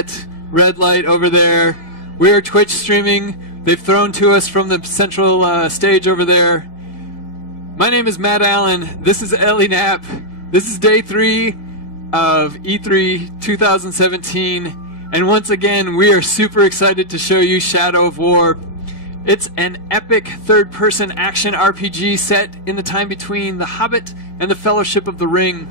that red light over there. We are Twitch streaming. They've thrown to us from the central stage over there. My name is Matt Allen. This is Ellie Knapp. This is day 3 of E3 2017. And once again, we are super excited to show you Shadow of War. It's an epic third-person action RPG set in the time between The Hobbit and The Fellowship of the Ring.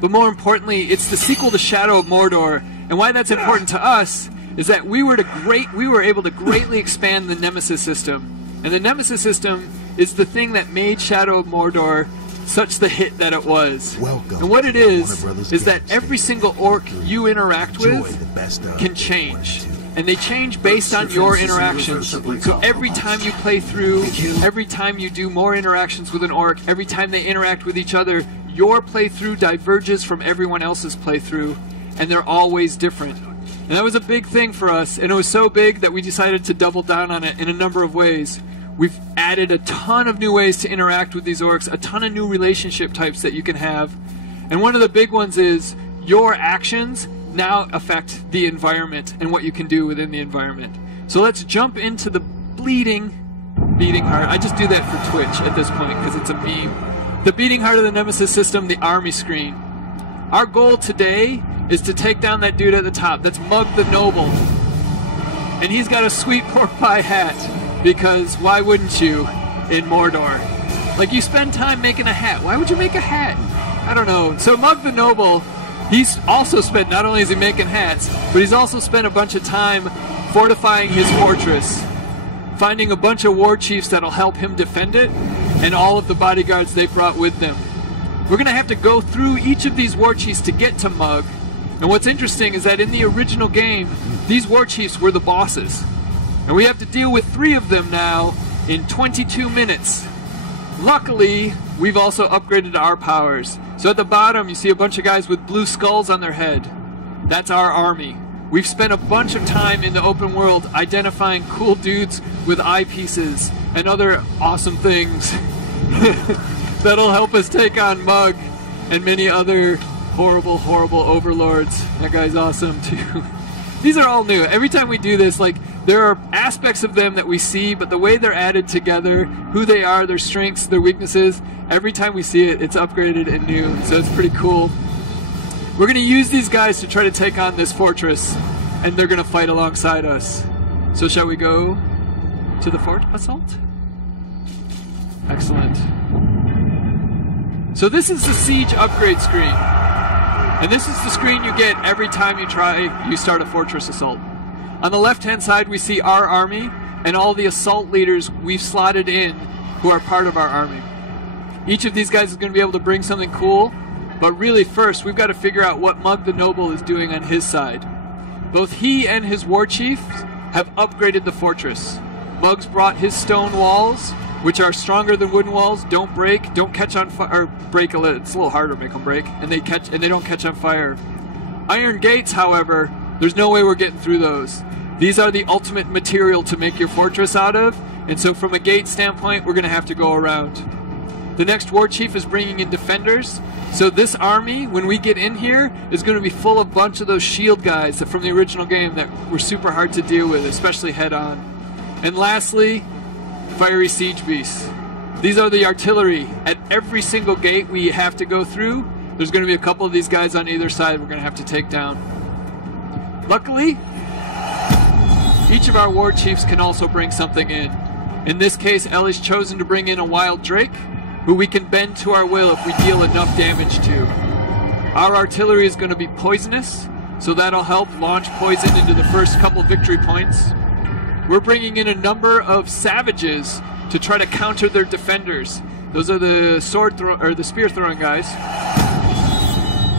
But more importantly, it's the sequel to Shadow of Mordor. And why that's important to us is that we were able to greatly expand the Nemesis system. And the Nemesis system is the thing that made Shadow of Mordor such the hit that it was. Welcome. And what it is that every single orc you interact with can change. And they change based on your interactions. So every time you play through, every time you do more interactions with an orc, every time they interact with each other, your playthrough diverges from everyone else's playthrough, and they're always different. And that was a big thing for us, and it was so big that we decided to double down on it in a number of ways. We've added a ton of new ways to interact with these orcs, a ton of new relationship types that you can have. And one of the big ones is your actions now affect the environment and what you can do within the environment. So let's jump into the beating heart. I just do that for Twitch at this point because it's a meme. The beating heart of the Nemesis system, the army screen. Our goal today is to take down that dude at the top. That's Mug the Noble. And he's got a sweet pork pie hat because why wouldn't you in Mordor? Like, you spend time making a hat. Why would you make a hat? I don't know. So Mug the Noble, he's also spent, not only is he making hats, but he's also spent a bunch of time fortifying his fortress, finding a bunch of war chiefs that'll help him defend it, and all of the bodyguards they brought with them. We're going to have to go through each of these war chiefs to get to Mug. And what's interesting is that in the original game, these war chiefs were the bosses. And we have to deal with 3 of them now in 22 minutes. Luckily, we've also upgraded our powers. So at the bottom, you see a bunch of guys with blue skulls on their head. That's our army. We've spent a bunch of time in the open world identifying cool dudes with eyepieces and other awesome things that'll help us take on Mug and many other horrible, horrible overlords. That guy's awesome too. These are all new. Every time we do this, like, there are aspects of them that we see, but the way they're added together, who they are, their strengths, their weaknesses, every time we see it, it's upgraded and new, so it's pretty cool. We're going to use these guys to try to take on this fortress, and they're going to fight alongside us. So shall we go to the fort assault? Excellent. So this is the siege upgrade screen. And this is the screen you get every time you start a fortress assault. On the left-hand side, we see our army and all the assault leaders we've slotted in who are part of our army. Each of these guys is going to be able to bring something cool, but really first we've got to figure out what Mug the Noble is doing on his side. Both he and his war chiefs have upgraded the fortress. Mug's brought his stone walls, which are stronger than wooden walls, don't break, don't catch on fire, or break a little, it's a little harder to make them break, and they don't catch on fire. Iron gates, however, there's no way we're getting through those. These are the ultimate material to make your fortress out of, and so from a gate standpoint, we're going to have to go around. The next war chief is bringing in defenders, so this army, when we get in here, is going to be full of a bunch of those shield guys from the original game that were super hard to deal with, especially head-on. And lastly, fiery siege beasts. These are the artillery. At every single gate we have to go through, there's going to be a couple of these guys on either side we're going to have to take down. Luckily, each of our war chiefs can also bring something in. In this case, Ellie's chosen to bring in a wild drake, who we can bend to our will if we deal enough damage to. Our artillery is going to be poisonous, so that'll help launch poison into the first couple victory points. We're bringing in a number of savages to try to counter their defenders. Those are the the spear throwing guys.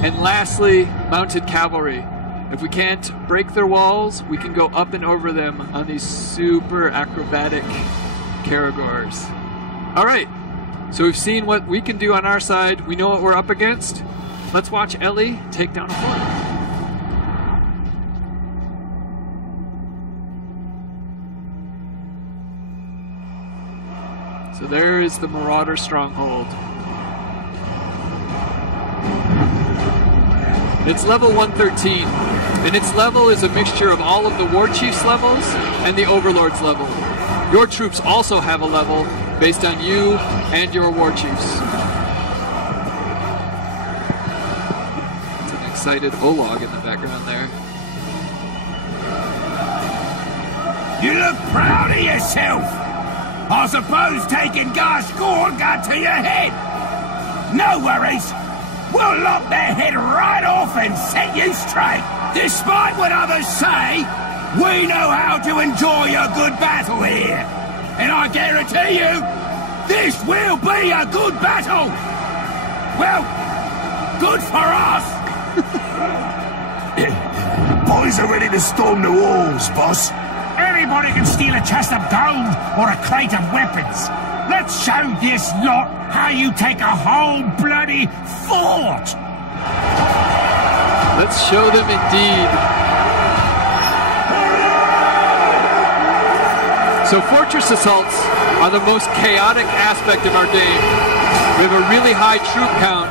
And lastly, mounted cavalry. If we can't break their walls, we can go up and over them on these super acrobatic Caragors. Alright, so we've seen what we can do on our side. We know what we're up against. Let's watch Ellie take down a fort. So there is the Marauder Stronghold. It's level 113. and its level is a mixture of all of the war chief's levels and the overlord's level. Your troops also have a level based on you and your war chiefs. It's an excited Olog in the background there. You look proud of yourself. I suppose taking Garscore got to your head. No worries. We'll lock their head right off and set you straight. Despite what others say, we know how to enjoy a good battle here. And I guarantee you, this will be a good battle. Well, good for us. Boys are ready to storm the walls, boss. Anybody can steal a chest of gold or a crate of weapons. Let's show this lot how you take a whole bloody fort. Let's show them indeed. So fortress assaults are the most chaotic aspect of our game. We have a really high troop count,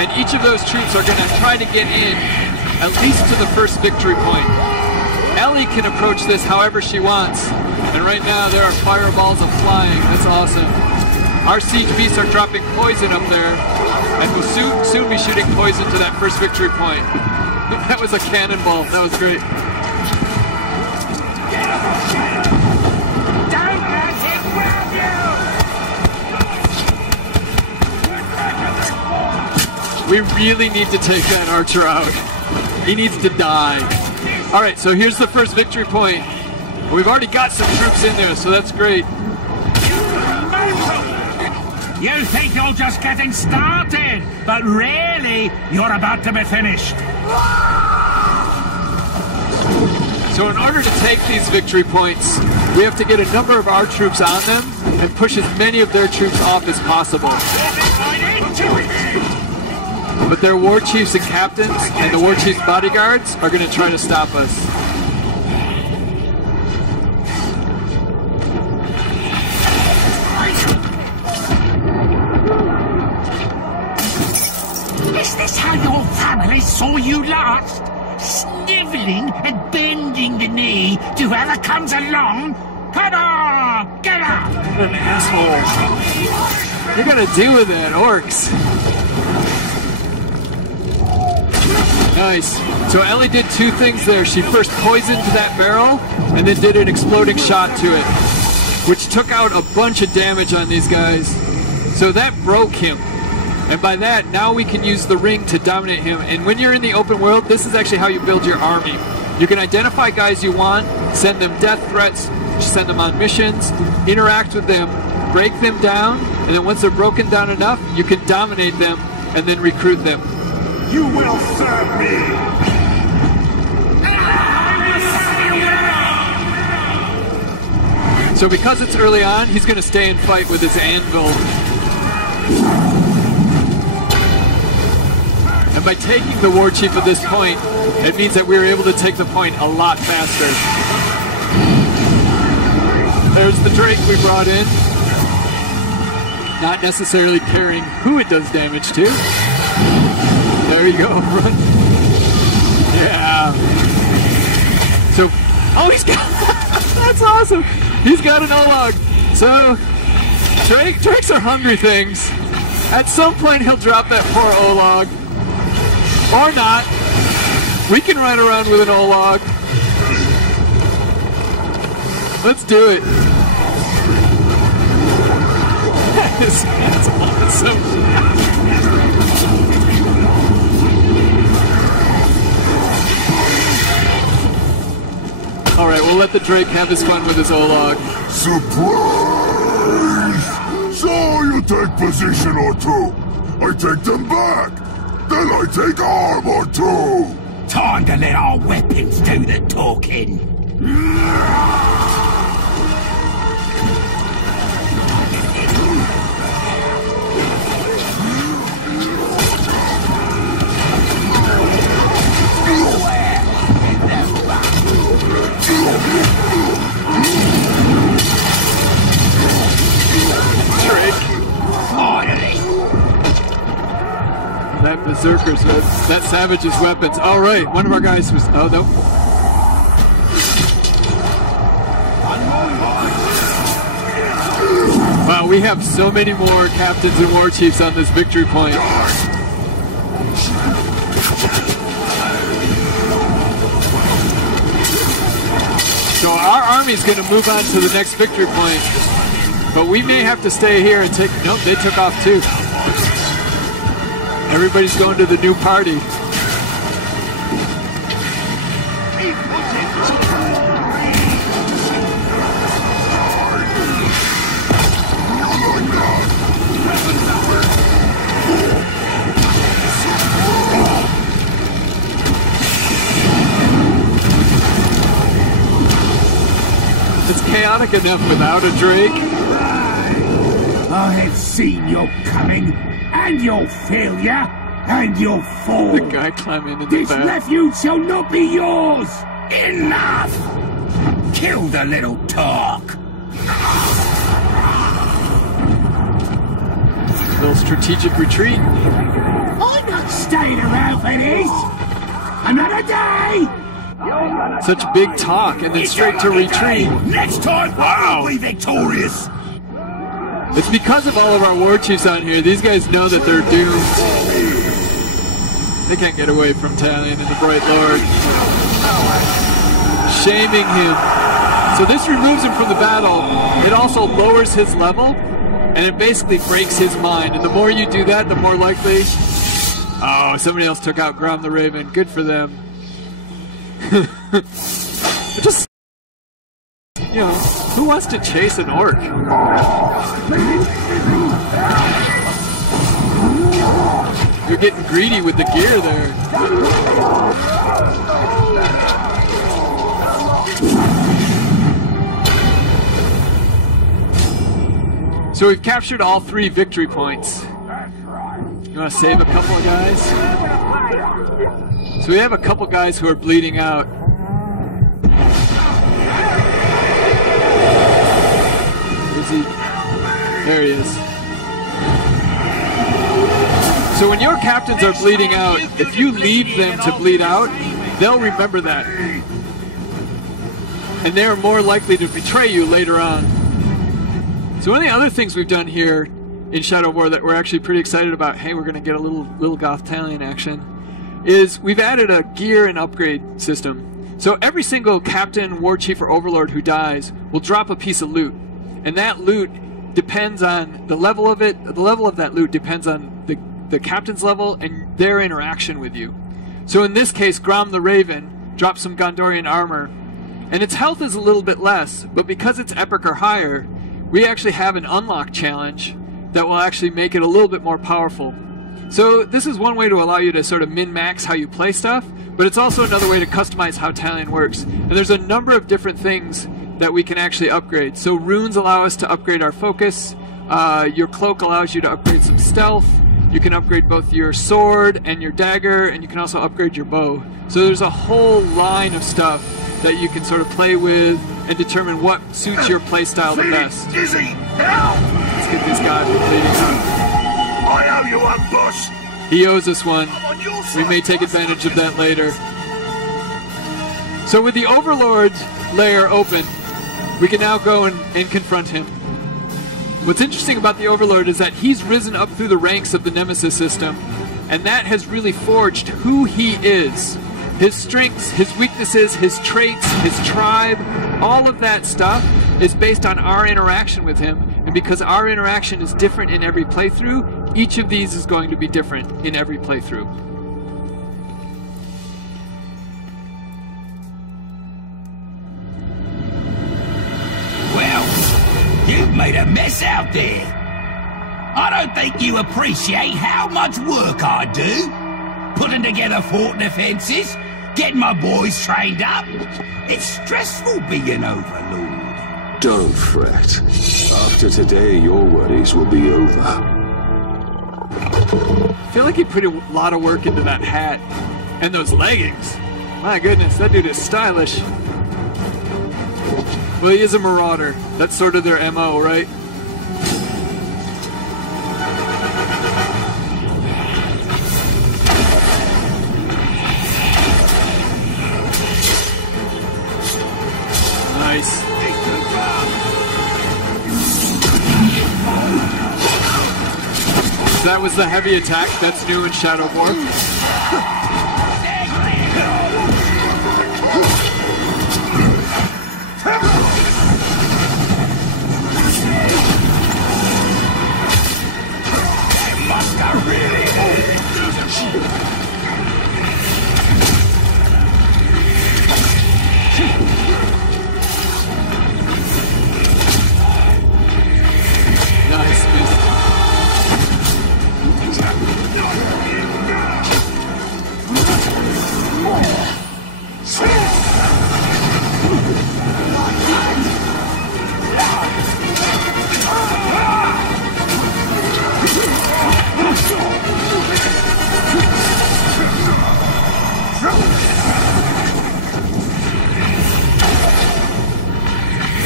and each of those troops are going to try to get in at least to the first victory point. Ellie can approach this however she wants, and right now there are fireballs of flying. That's awesome. Our siege beasts are dropping poison up there, and we'll soon be shooting poison to that first victory point. That was a cannonball. That was great. Don't let him grab you! We really need to take that archer out. He needs to die. Alright, so here's the first victory point. We've already got some troops in there, so that's great. You think you're just getting started, but really, you're about to be finished. So in order to take these victory points, we have to get a number of our troops on them and push as many of their troops off as possible. But their war chiefs and captains and the war chief's bodyguards are going to try to stop us. Is this how your family saw you last? Snivelling and bending the knee to whoever comes along? Come on, get up! What an asshole. You're going to deal with that, orcs. Nice. So Ellie did two things there. She first poisoned that barrel and then did an exploding shot to it, which took out a bunch of damage on these guys. So that broke him. And by that, now we can use the ring to dominate him. And when you're in the open world, this is actually how you build your army. You can identify guys you want, send them death threats, send them on missions, interact with them, break them down, and then once they're broken down enough, you can dominate them and then recruit them. You will serve me! So because it's early on, he's going to stay and fight with his anvil. And by taking the war chief at this point, it means that we were able to take the point a lot faster. There's the Drake we brought in. Not necessarily caring who it does damage to. There you go, run. Yeah. So, oh, he's got, that's awesome. He's got an Olog. So, Drakes are hungry things. At some point, he'll drop that poor Olog. Or not. We can ride around with an Olog. Let's do it. That's awesome. Alright, we'll let the Drake have his fun with his Olog. Surprise! So you take position or two. I take them back. Then I take arm or two. Time to let our weapons do the talking. That berserkers. That savage's weapons. All right, one of our guys was. Oh no. Wow, we have so many more captains and war chiefs on this victory point. So our army's going to move on to the next victory point, but we may have to stay here and take. Nope, they took off too. Everybody's going to the new party. It's chaotic enough without a Drake. I have seen your coming, and your failure, and your fall. The guy climbing in the This back. refuge shall not be yours. Enough! Kill the little talk. Little strategic retreat. I'm not staying around for this. Another day. Such big talk and then straight to retreat. Next time, I'll be victorious. It's because of all of our war chiefs on here. These guys know that they're doomed. They can't get away from Talion and the Bright Lord. Shaming him. So this removes him from the battle. It also lowers his level, and it basically breaks his mind. And the more you do that, the more likely... Oh, somebody else took out Grom the Raven. Good for them. Just... You know, who wants to chase an orc? You're getting greedy with the gear there. So we've captured all 3 victory points. You want to save a couple of guys? So we have a couple guys who are bleeding out. Where's he? There he is. So when your captains are bleeding out, if you leave them to bleed out, they'll remember that. And they're more likely to betray you later on. So one of the other things we've done here in Shadow War that we're actually pretty excited about, hey, we're going to get a little Goth Talion action, is we've added a gear and upgrade system. So every single captain, war chief, or overlord who dies will drop a piece of loot. And that loot depends on the level of it. The level of that loot depends on the captain's level and their interaction with you. So in this case, Grom the Raven drops some Gondorian armor, and its health is a little bit less, but because it's epic or higher, we actually have an unlock challenge that will actually make it a little bit more powerful. So this is one way to allow you to sort of min-max how you play stuff, but it's also another way to customize how Talion works. And there's a number of different things that we can actually upgrade. So runes allow us to upgrade our focus. Your cloak allows you to upgrade some stealth. You can upgrade both your sword and your dagger, and you can also upgrade your bow. So there's a whole line of stuff that you can sort of play with and determine what suits your playstyle the best. Dizzy! Let's get this guy from bleeding out. I owe you one, boss! He owes us one. I'm on your side. We may take advantage of that later. So with the Overlord layer open, we can now go and confront him. What's interesting about the Overlord is that he's risen up through the ranks of the Nemesis system, and that has really forged who he is. His strengths, his weaknesses, his traits, his tribe, all of that stuff is based on our interaction with him, and because our interaction is different in every playthrough, each of these is going to be different in every playthrough. Well, you've made a mess out there. I don't think you appreciate how much work I do. Putting together fort defenses, getting my boys trained up. It's stressful being overlord. Don't fret. After today, your worries will be over. I feel like he put a lot of work into that hat and those leggings. My goodness, that dude is stylish. Well, he is a marauder. That's sort of their MO, right? Nice. So that was the heavy attack. That's new in Shadowborn. Nice, missed.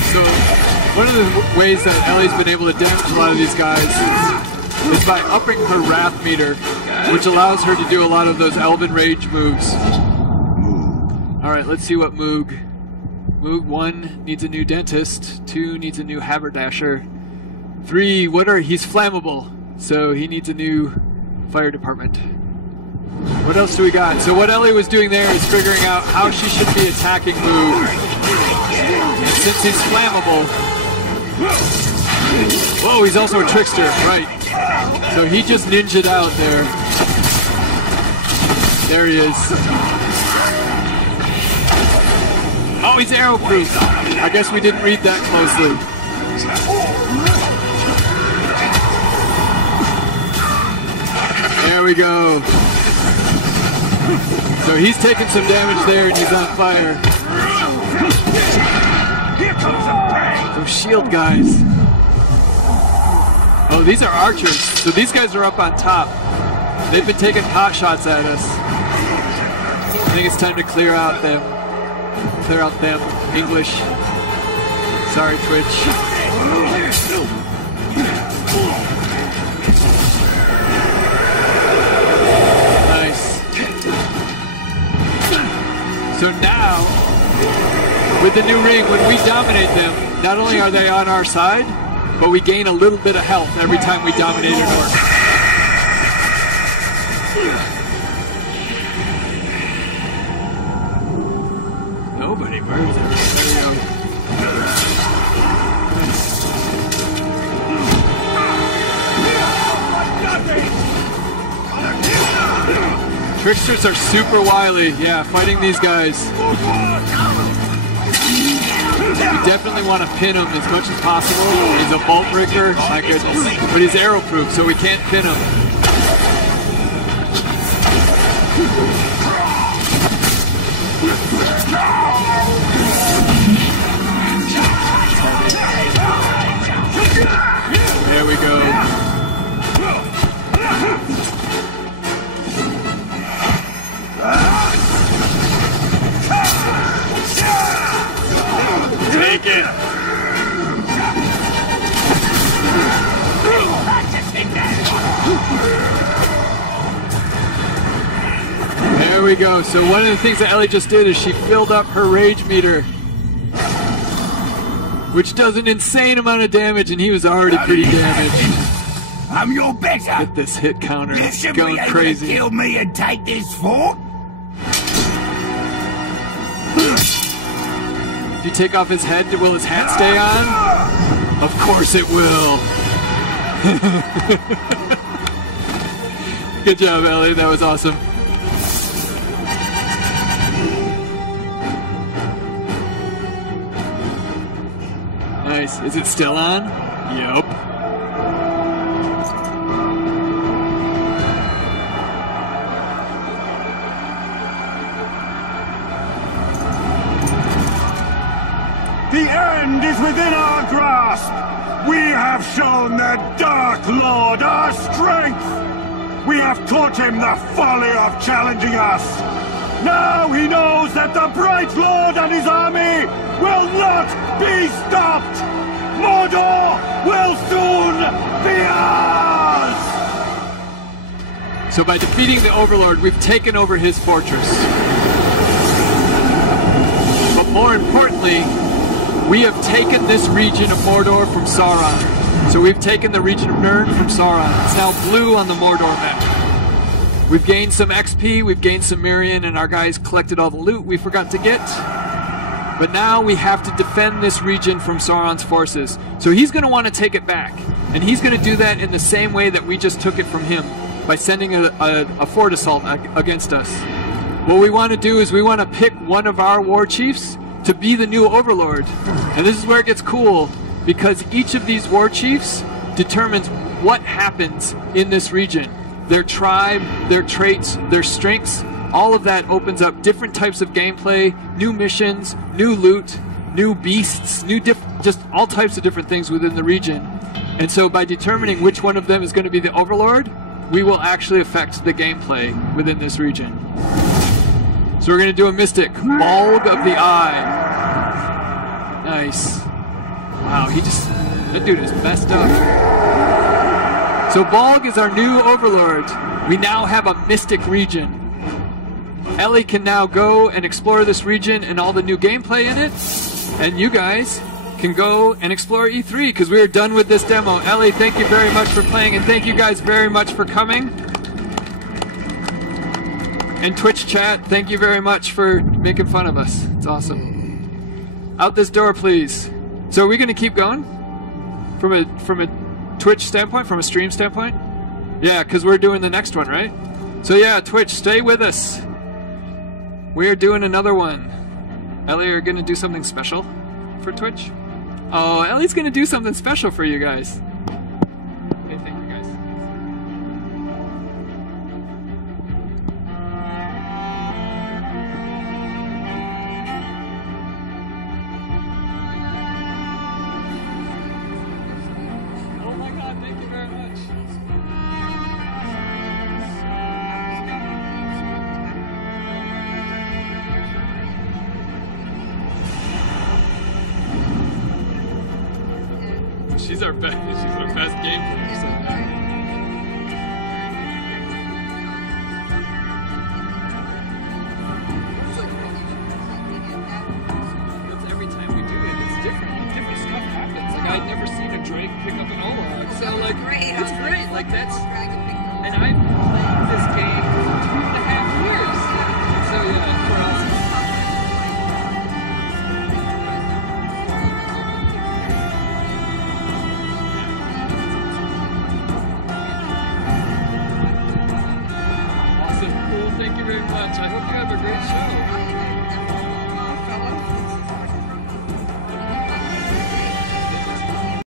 So, one of the ways that Ellie's been able to damage a lot of these guys is by upping her wrath meter, which allows her to do a lot of those Elven Rage moves. Alright, let's see what Moog. Moog 1 needs a new dentist, 2 needs a new haberdasher, 3, he's flammable, so he needs a new fire department. What else do we got? So what Ellie was doing there is figuring out how she should be attacking Moog. And since he's flammable... Whoa, he's also a trickster, right. So he just ninja'd out there. There he is. Oh, he's arrow-proof. I guess we didn't read that closely. There we go. So he's taking some damage there and he's on fire. Here comes some bang. Some shield guys. Oh, these are archers. So these guys are up on top. They've been taking pot shots at us. I think it's time to clear out them. Clear out them. English. Sorry, Twitch. Nice. So now, with the new ring, when we dominate them, not only are they on our side, but we gain a little bit of health every time we dominate an orc. Nobody burns it. There we go. Tricksters are super wily. Yeah, fighting these guys. You definitely want to pin him as much as possible. He's a bolt breaker, my goodness. But he's arrow proof, so we can't pin him. There we go. Take it. There we go. So one of the things that Ellie just did is she filled up her rage meter, which does an insane amount of damage, and he was already pretty damaged. I'm your better. Get this hit counter. You It's should going be able crazy. to kill me and take this fort. If you take off his head, will his hat stay on? Of course it will. Good job, Ellie. That was awesome. Nice. Is it still on? Yup. The end is within our grasp! We have shown the Dark Lord our strength! We have taught him the folly of challenging us! Now he knows that the Bright Lord and his army will not be stopped! Mordor will soon be ours! So by defeating the Overlord, we've taken over his fortress. But more importantly, We have taken this region of Mordor from Sauron. So we've taken the region of Nirn from Sauron. It's now blue on the Mordor map. We've gained some XP, we've gained some Mirian, and our guys collected all the loot we forgot to get. But now we have to defend this region from Sauron's forces. So he's going to want to take it back. And he's going to do that in the same way that we just took it from him, by sending a fort assault against us. What we want to do is we want to pick one of our war chiefs to be the new overlord. And this is where it gets cool, because each of these war chiefs determines what happens in this region. Their tribe, their traits, their strengths, all of that opens up different types of gameplay, new missions, new loot, new beasts, just all types of different things within the region. And so by determining which one of them is going to be the overlord, we will actually affect the gameplay within this region. So we're going to do a mystic, Balg of the Eye. Nice. Wow, that dude is messed up. So Balg is our new overlord. We now have a mystic region. Ellie can now go and explore this region and all the new gameplay in it. And you guys can go and explore E3 because we are done with this demo. Ellie, thank you very much for playing, and thank you guys very much for coming. And Twitch chat, thank you very much for making fun of us. It's awesome. Out this door, please. So are we going to keep going? From a Twitch standpoint, from a stream standpoint? Yeah, because we're doing the next one, right? So yeah, Twitch, stay with us. We are doing another one. Ellie, are you going to do something special for Twitch? Oh, Ellie's going to do something special for you guys. Okay, thank you guys. Oh my God, thank you very much. She's our best game producer.